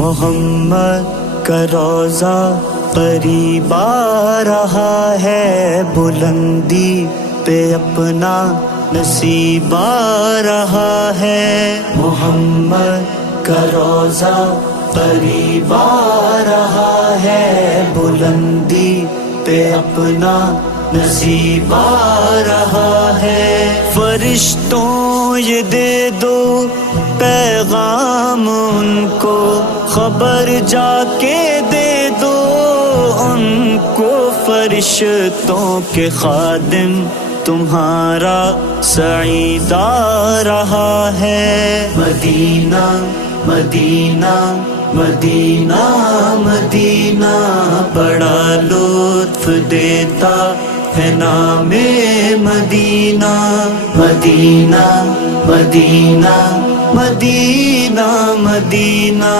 मोहम्मद का रोज़ा करीब आ रहा है, बुलंदी पे अपना नसीब आ रहा है। मोहम्मद का रोज़ा करीब आ रहा है, बुलंदी पे अपना नसीब आ रहा है। फरिश्तों ये दे दो पैगाम उनको, खबर जाके दे दो उनको। फरिश्तों के खादिम तुम्हारा सईद आ रहा है। मदीना मदीना मदीना मदीना, बड़ा लुत्फ देता है नामे मदीना। मदीना मदीना मदीना मदीना।